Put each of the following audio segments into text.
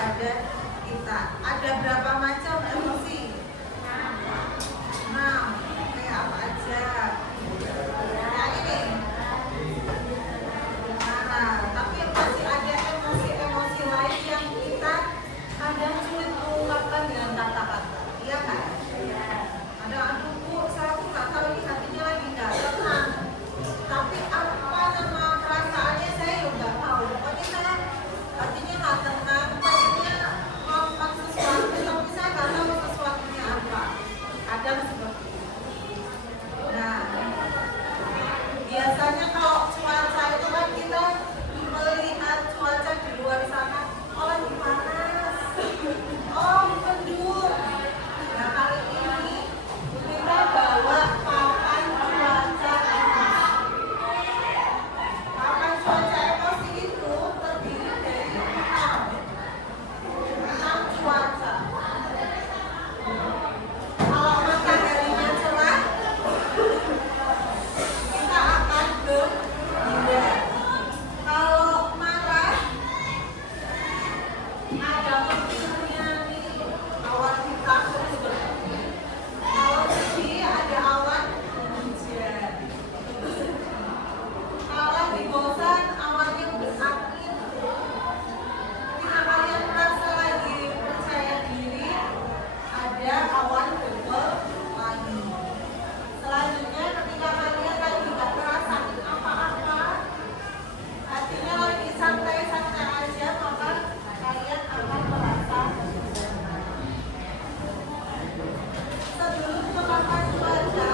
kepada kita. Ada berapa macam emosi? 6. Kayak apa aja? Nah ini. Nah, tapi masih ada emosi-emosi lain yang kita kadang sulit mengungkapkan dengan kata-kata. Iya kan? Ada aduh bu, saya tuh nggak tahu ini hatinya lagi nggak tenang. Tapi apa nama perasaannya saya juga nggak tahu. Pokoknya saya hatinya nggak tenang, pengennya ngomong sesuatu, tapi saya nggak tahu sesuatunya apa. Kadang seperti itu. Nah, biasanya kalau cuaca itu kan kita melihat cuaca di luar sana, oh lagi panas, oh mendung. Nah kali ini kita bawa papan cuaca emosi. Papan cuaca emosi itu terdiri dari 6 cuaca. Kalau mataharinya cerah, kita akan gembira. Kalau marah, ada petirnya nih, awan hitam terus berhenti. Kalau sedih, ada awan hujan. Kalau lagi bosan, awannya berangin. Ketika kalian merasa lagi percaya diri, ada awan berpelangi. Selanjutnya, ketika kalian lagi nggak merasakan apa-apa, hatinya lagi santai-santai aja, maka kalian akan merasa tenang. Sebelum ke papan cuaca,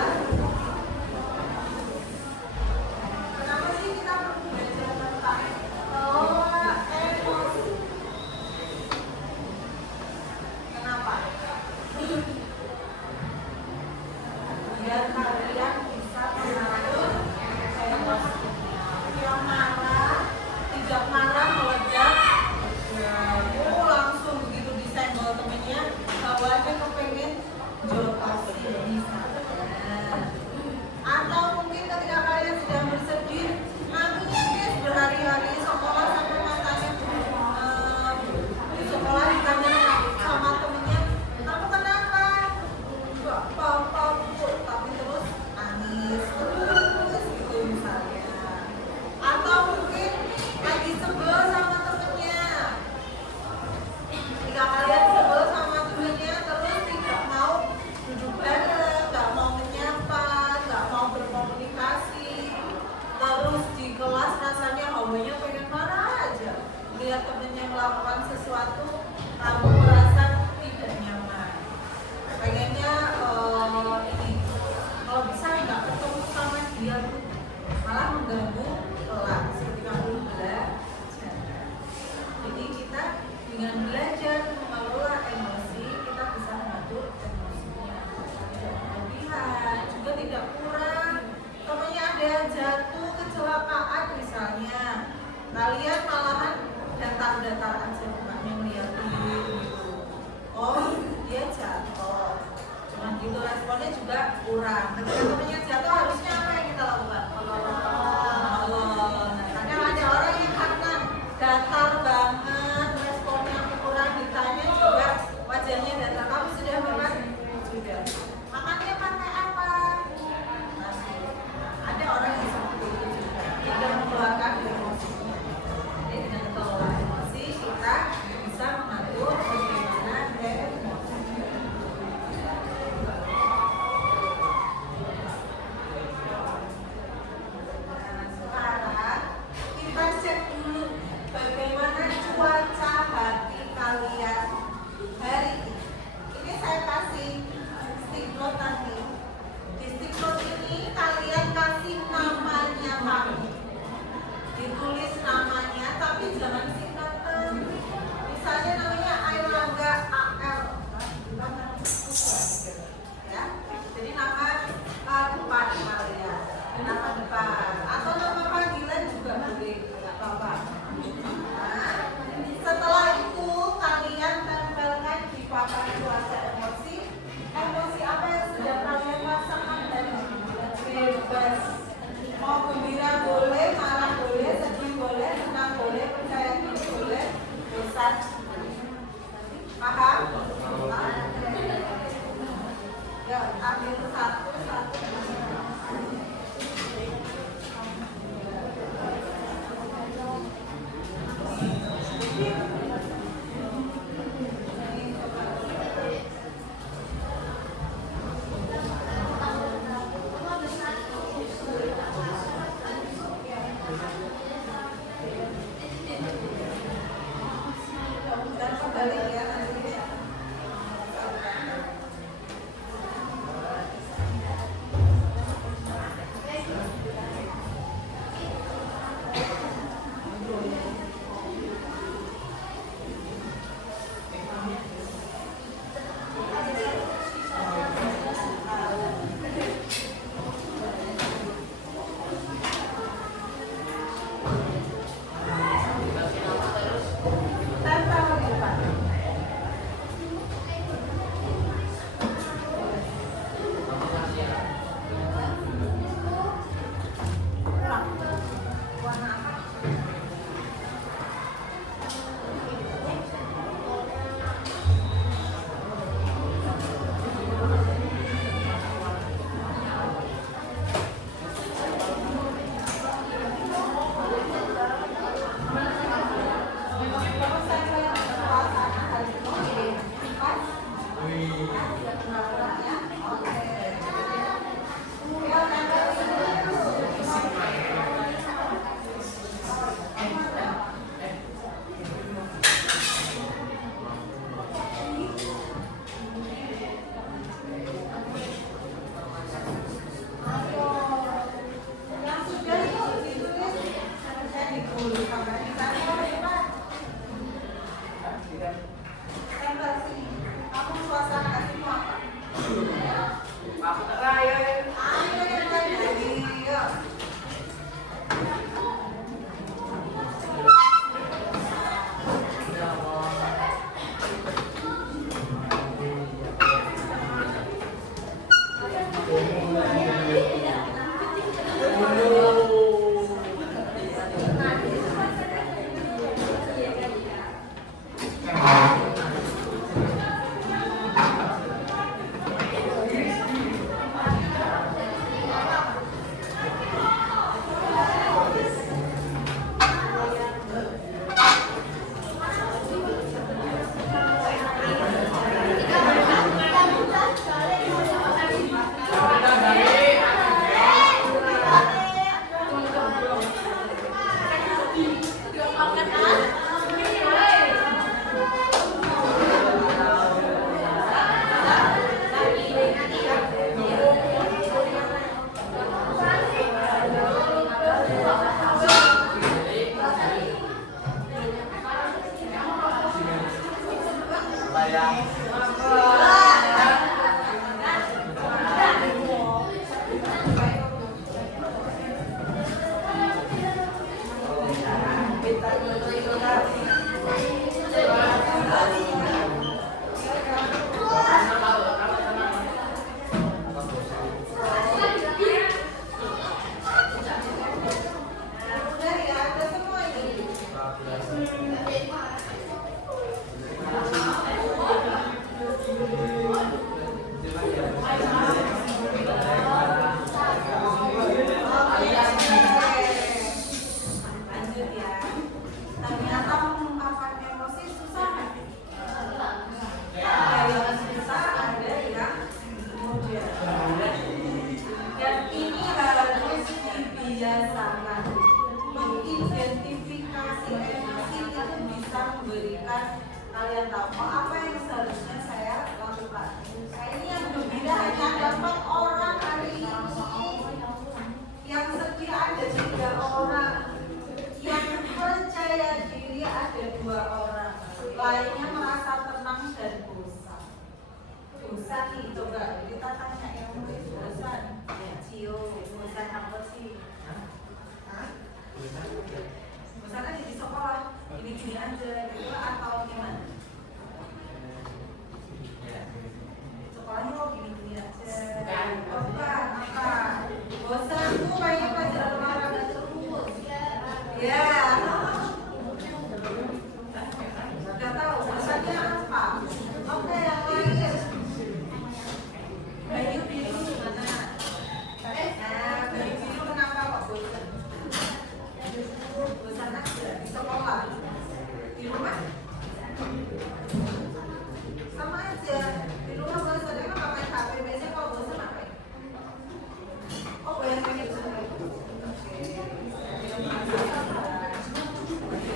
kenapa sih kita perlu belajar tentang kelola emosi? Kenapa? Biar kalian bisa mengatur emosi. Yang marah, tidak marah meledak, langsung begitu disenggol temennya, bawahnya kepengen jotosi misalnya. Atau mungkin ketika kalian sedang bersedih, nangis berhari-hari sekolah sampai matanya di sekolah ditanya sama temennya, kamu kenapa? Enggak apa-apa bu, tapi terus nangis terus gitu misalnya. Atau mungkin lagi sebel sama temennya. Ketika kalian sebel sama temennya terus tidak mau duduk bareng, nggak mau menyapa, nggak mau berkomunikasi, terus di kelas rasanya hawanya pengen marah aja. Lihat temennya melakukan sesuatu, kamu merasa tidak nyaman. Pengennya ini, kalau bisa nggak ketemu sama dia, malah mengganggu kelas ketika belum belajar. Jadi kita dengan belajar mengelola emosi, kita bisa mengatur emosinya. Tidak berlebihan, juga tidak kurang. Temennya ada yang jatuh, kecelakaan misalnya, kalian malahan datar-datar aja bukannya ngeliatin gitu. Oh dia jatuh, cuman gitu responnya juga kurang. Ketika temennya jatuh harusnya apa yang kita lakukan? Nah, kadang ada orang yang karena datar banget, responnya kurang, ditanya juga wajahnya datar. Kamu sudah makan? Sudah. Makannya pakai apa? Nasi. Ada orang yang seperti itu juga, tidak mengeluarkan emosinya. Jadi dengan mengelola emosi kita bisa mengatur bagaimana emosi. Sekarang kita cek dulu bagaimana cuaca hati kalian hari ini. Ini saya kasih stick note nanti. Di stick note ini kalian kasih namanya kamu. Ditulis namanya tapi jangan singkatan. Misalnya namanya Airlangga AL. Ya. Jadi nama depan kalian. Nama depan atau nama panggilan juga boleh, nggak apa-apa. Nah, setelah itu kalian tempelkan di papan cuaca emosi. Emosi apa yang sudah kalian rasakan dan bebas. Mau gembira boleh, marah boleh, sedih boleh, senang boleh, percaya diri boleh, bosan Kalian tahu apa yang seharusnya saya lakukan. Ini yang gembira hanya dapat orang hari ini. Yang sedih ada 3 orang. Yang percaya diri ada 2 orang. Lainnya merasa tenang dan bosan. Bosan nih, coba kita tanya yang mulai bosan. Ya, Cio, bosan apa sih? Hah? Bosan aja di sekolah. Gini-gini aja gitu atau gimana? Sekolahnya kok gini-gini aja. Oh bukan, apa? Bosan tuh kayaknya pelajaran olahraga terus. Ya. Gak tahu bosannya apa? Oke, yang lain. Bayu biru mana? Nah, bayu biru kenapa kok bosan? Bosan aja di sekolah. Di rumah sama aja. Di rumah bosan emang nggak main HP. Biasanya kalau bosan apa ya? Oh banyak gitu. Oke.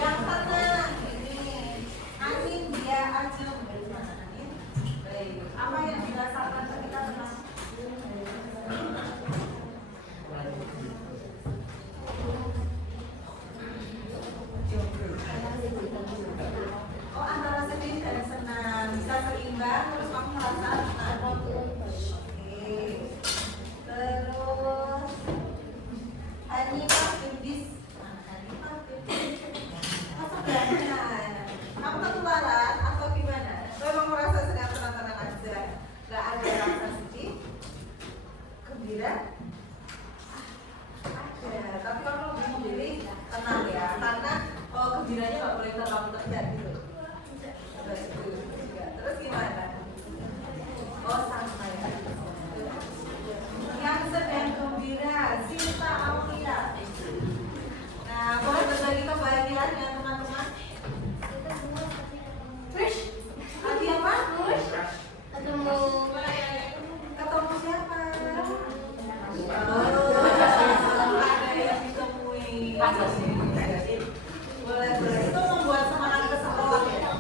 Yang sana ini angin dia aja bagaimana angin? Baik. Apa yang dirasakan ketika tenang? Oh antara sedih dan senang bisa seimbang terus kamu merasa senang. Oke. Terus Hanifah Bindis. Hanifah Bindis. Masa belajar? Kamu ketularan atau gimana? Memang merasa sedang tenang-tenang aja. Gak ada rasa sedih, gembira. Ada, tapi kamu lebih memilih tenang ya, karena gembiranya nggak boleh terlalu terlihat gitu. Terus gimana? Oh santai. Yang sedang gembira, Sinta Alfia. Nah, boleh berbagi kebahagiaannya teman-teman. Trish, lagi apa? Ketemu siapa? Ada yang ditemui. Boleh. Itu membuat semangat ke sekolah ya.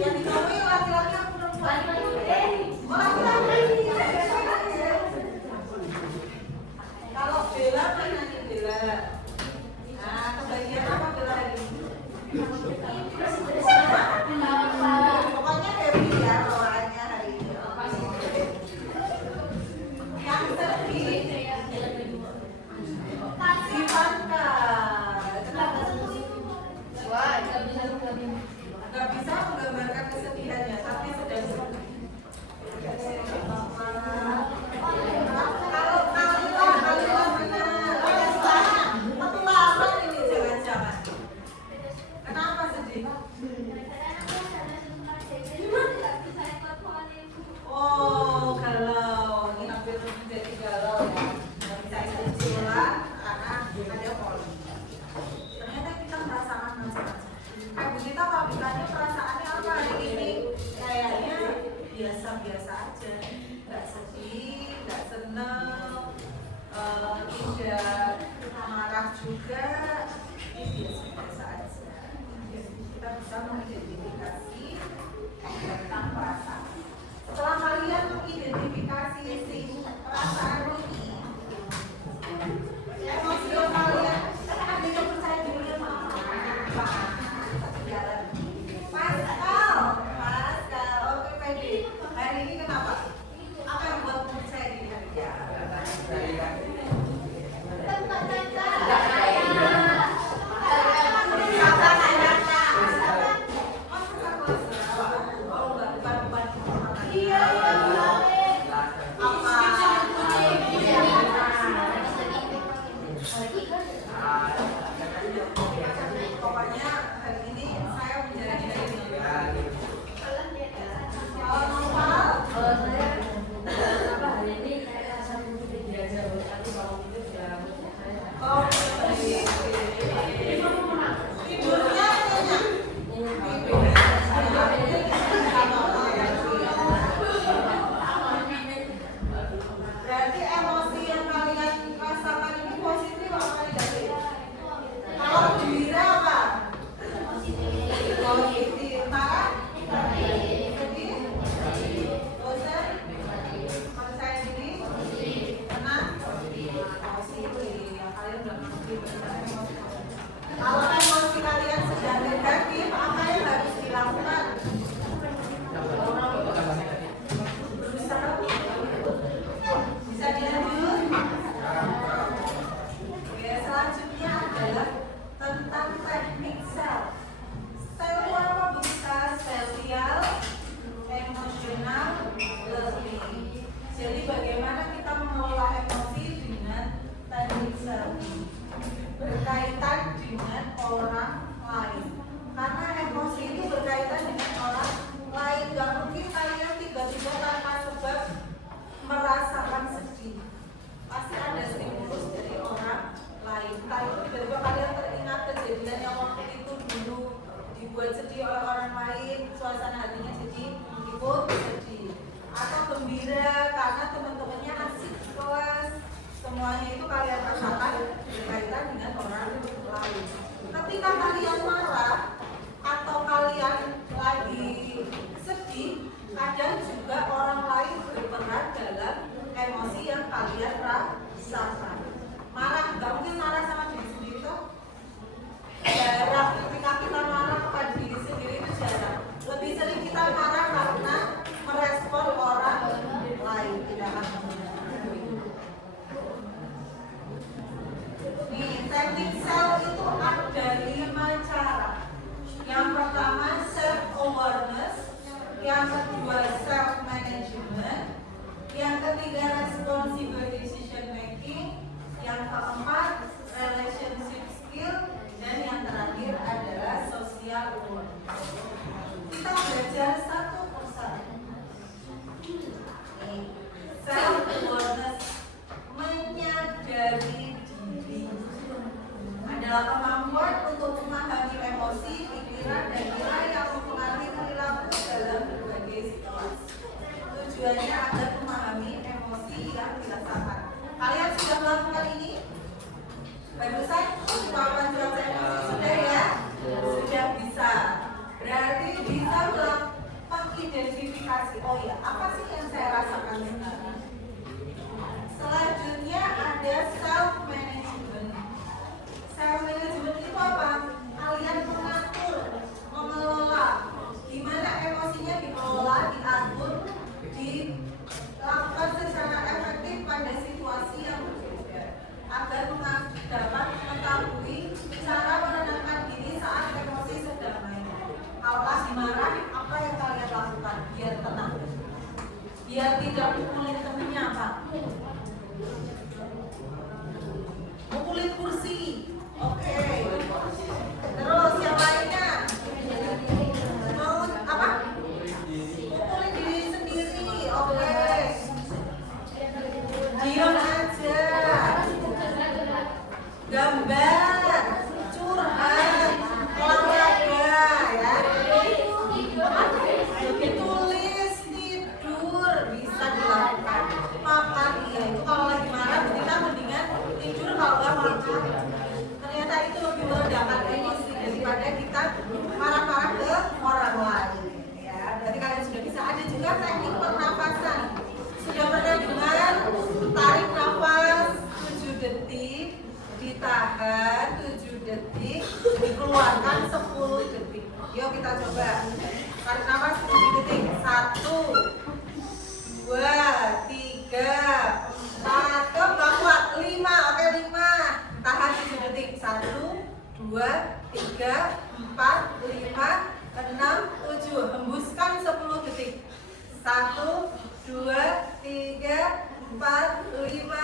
Yang ditemui laki-laki atau perempuan? Oh, laki-laki. Kalau Bella mana nih Bella? Nah, kebagian apa Bella hari ini? Pokoknya happy ya bawaannya hari ini. Yang sedih Ivanka. Kenapa sedih? Gak bisa menggambarkan kesedihannya, tapi sedang sedih. Kalau Kalila benar. Ketularan ini jangan-jangan. Kenapa sedih? Oh, galau. Ini hampir menjadi galau ya. Nggak bisa ikut sekolah karena ada poli. Ternyata kita merasakan macam-macam. Bu Gita kalau ditanya perasaannya apa hari ini? Kayaknya biasa-biasa aja. Nggak sedih, nggak seneng, tidak marah juga. Ini biasa-biasa aja. Kita bisa mengidentifikasi tentang perasaan. Setelah kalian mengidentifikasi perasaan ini, emosional kalian ada yang percaya diri sama Pascal, dibuat sedih oleh orang lain, suasana hatinya jadi ikut sedih. Atau gembira karena teman-temannya asik di kelas. Semuanya itu kalian rasakan berkaitan dengan orang lain. Ketika kalian marah atau kalian lagi sedih, kadang juga orang lain berperan dalam emosi yang kalian rasakan. Marah, nggak mungkin marah sama diri sendiri toh. Jarang ketika kita marah kepada diri sendiri itu jarang. Lebih sering kita marah karena merespon orang lain, tidak akan. Nih, teknik sel itu ada 5 cara. Yang pertama self awareness, yang kedua self management, yang ketiga responsible decision making, yang keempat relationship skill, dan yang terakhir adalah social awareness. Kita belajar satu persatu. Self awareness, menyadari diri, adalah kemampuan untuk memahami emosi, pikiran, dan nilai yang mempengaruhi perilaku dalam berbagai situasi. Tujuannya agar memahami emosi yang dirasakan. Kalian sudah melakukan ini? Barusan kemampuan cuaca emosi sudah ya? Sudah bisa. Berarti bisa mengidentifikasi, oh ya, apa sih yang saya rasakan sekarang? Selanjutnya ada self management. Self management itu apa? Kalian mengatur, mengelola, gimana emosinya dikelola, diatur, dilakukan secara efektif pada situasi yang berbeda, agar dapat mengetahui cara menenangkan diri saat emosi sedang naik. Kalau lagi marah, apa yang kalian lakukan biar tenang, biar tidak mukulin temennya apa? Mukulin kursi. Oke. Terus yang lainnya mau apa? Mukulin diri sendiri. Oke. Diam aja. Gambar, curhat, olahraga ya. Tulis, tidur bisa dilakukan. Makan, ya itu kalau lagi marah kita mendingan tidur kalau nggak makan. Ternyata itu lebih meredakan emosi daripada kita marah-marah ke orang lain. Ya, berarti kalian sudah bisa. Ada juga teknik pernapasan. Sudah pernah dengar tarik nafas 7 detik, ditahan 7 detik, dikeluarkan 10 detik. Yuk kita coba. Tarik nafas 7 detik. 1, 2, 3, 4, nggak kuat, 5, oke 5. Tahan 7 detik. 1, 2, 3, 4, 5, 6, 7. Hembuskan 10 detik. 1, 2, 3, 4, 5,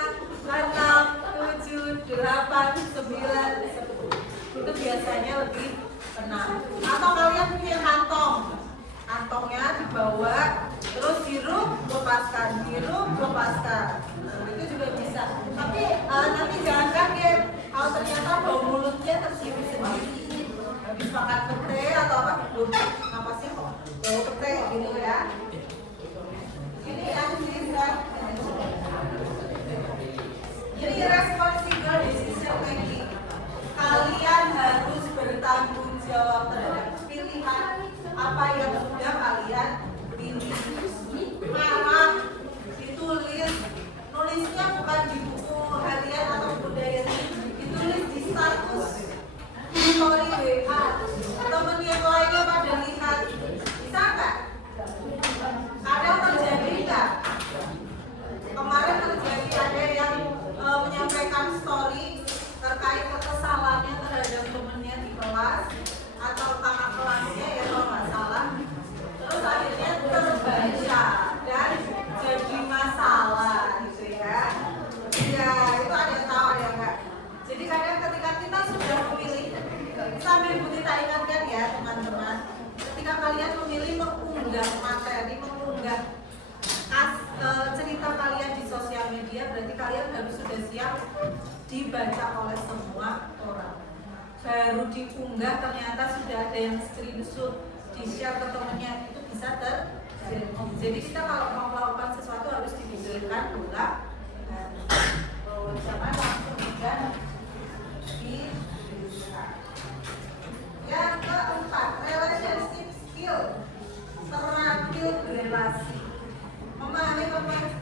6, 7, 8, 9, 10. Itu biasanya lebih tenang. Atau kalian punya kantong, kantongnya dibawa, terus hirup, lepaskan, hirup, lepaskan. Itu juga bisa. Tapi nanti jangan kaget kalau ternyata bau mulutnya tercium sendiri. Habis makan pete atau apa? Napasnya kok bau pete gitu ya. Ini yang bisa. Ini responsible decision making. Kalian harus bertanggung jawab terhadap pilihan apa yang sudah kalian pilih. Marah ditulis, nulisnya bukan di buku harian atau buku diary, ditulis di status story WA. Temen yang lainnya pada lihat, bisa nggak? Kadang terjadi nggak? Kemarin terjadi ada yang menyampaikan story terkait kekesalannya terhadap temennya di kelas atau kakak kelasnya ya kalau nggak salah. Terus akhirnya terbaca dan jadi masalah gitu ya. Ya itu ada yang tahu ada yang enggak. Jadi kadang ketika kita sudah memilih, sambil Bu Tita ingatkan ya teman-teman, ketika kalian memilih mengunggah materi, mengunggah cerita kalian di sosial media, berarti kalian harus sudah siap dibaca oleh semua orang. baru diunggah ternyata sudah ada yang screenshot di share ke temennya, itu bisa terjadi. Jadi kita kalau mau melakukan sesuatu harus dipikirkan ulang, jangan langsung dan dibuka. Yang keempat, relationship skill, terampil berrelasi, memahami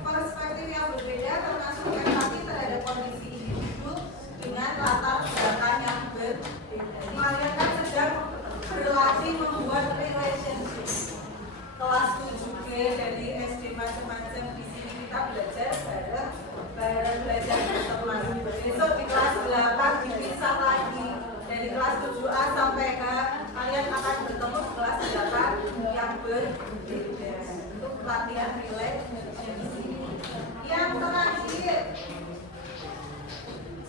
perspektif yang berbeda termasuk empati terhadap kondisi individu dengan latar belakang yang berbeda. Kalian kan sedang berlatih membuat relationship. Kelas 7G dari SD macam-macam, di sini kita belajar bareng belajar berteman. Besok di kelas 8 dipisah lagi. Dari kelas 7A sampai H kalian akan bertemu di kelas 8 yang berbeda. Itu pelatihan relationship. Yang terakhir,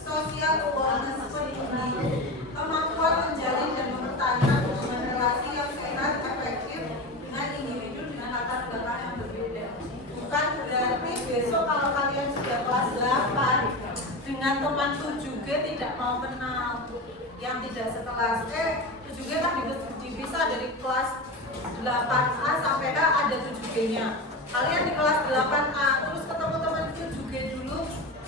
social awareness penting, kemampuan menjalin dan mempertahankan hubungan relasi yang sehat, efektif dengan individu dengan latar belakang yang berbeda. Bukan berarti besok kalau kalian sudah kelas 8 dengan teman 7G tidak mau kenal, yang tidak sekelas. 7G kan dipisah dari kelas 8A sampai H ada 7G-nya. Kalian di kelas 8A terus ketemu teman 7G dulu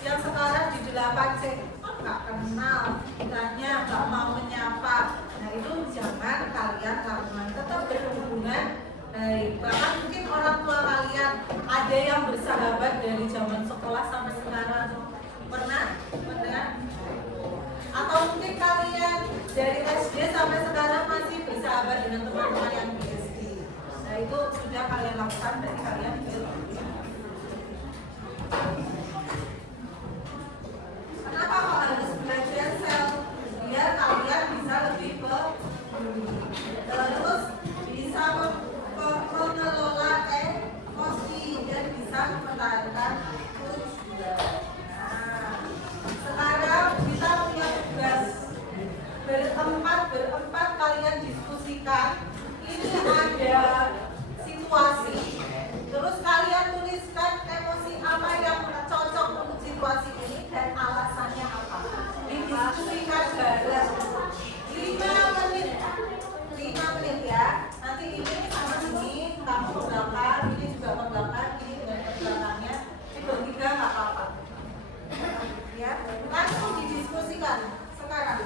yang sekarang di 8C, nggak kenal, tanya, nggak mau menyapa. Nah itu jangan kalian lakukan, tetap berhubungan baik. Bahkan mungkin orang tua kalian ada yang bersahabat dari zaman sekolah sampai sekarang, pernah? Atau mungkin kalian dari SD sampai sekarang masih bersahabat dengan teman-teman yang di SD. Nah itu sudah kalian lakukan dari kalian Kenapa kok harus belajar self? Biar kalian bisa lebih terus bisa mengelola emosi dan bisa mempertahankan tujuan. Sekarang kita punya tugas berempat kalian diskusikan. Ini ada situasi, terus kalian tuliskan emosi apa yang cocok untuk situasi ini dan alasannya apa. Didiskusikan bareng 5 menit ya. Nanti ini sama ini kamu ke belakang, ini juga ke belakang, ini dengan ke belakangnya, ini bertiga nggak apa-apa. Ya, langsung didiskusikan sekarang.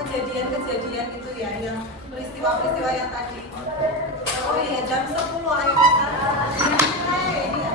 kejadian-kejadian itu ya, yang peristiwa-peristiwa yang tadi. Oh iya, jam 10 ayo kita. Ini ya.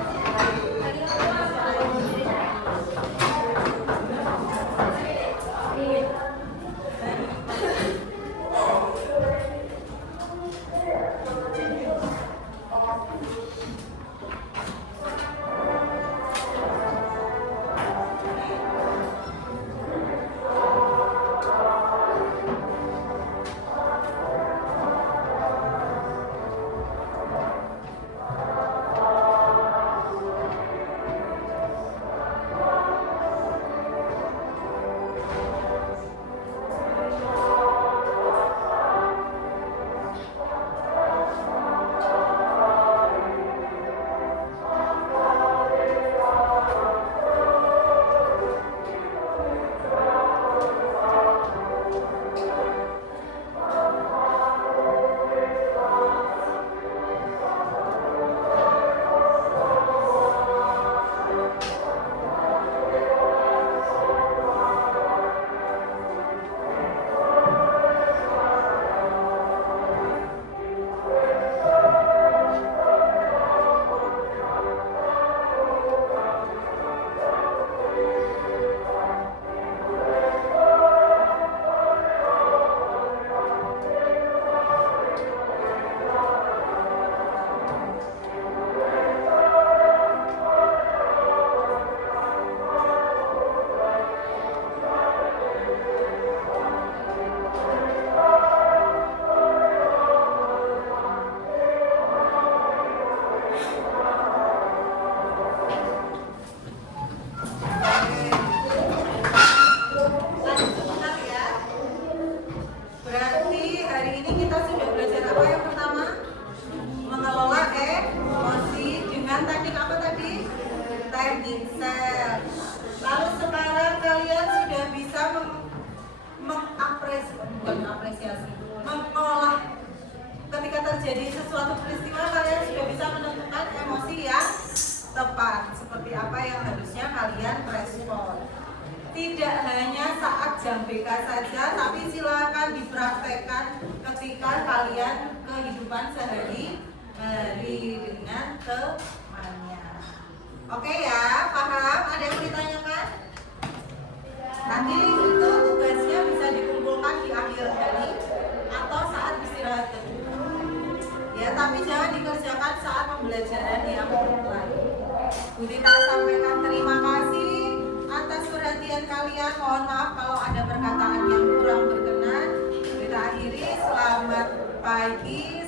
Jadi sesuatu peristiwa kalian sudah bisa menentukan emosi yang tepat, seperti apa yang harusnya kalian respon. Tidak hanya saat jam BK saja, tapi silakan dipraktekkan ketika kalian kehidupan sehari-hari dengan temannya. Oke ya, paham? Ada yang mau ditanyakan? Nanti itu tugasnya bisa dikumpulkan di akhir hari atau saat istirahat kedua. Ya, tapi jangan dikerjakan saat pembelajaran yang mulai. Bu Tita sampaikan terima kasih atas perhatian kalian. Mohon maaf kalau ada perkataan yang kurang berkenan. Kita akhiri, selamat pagi.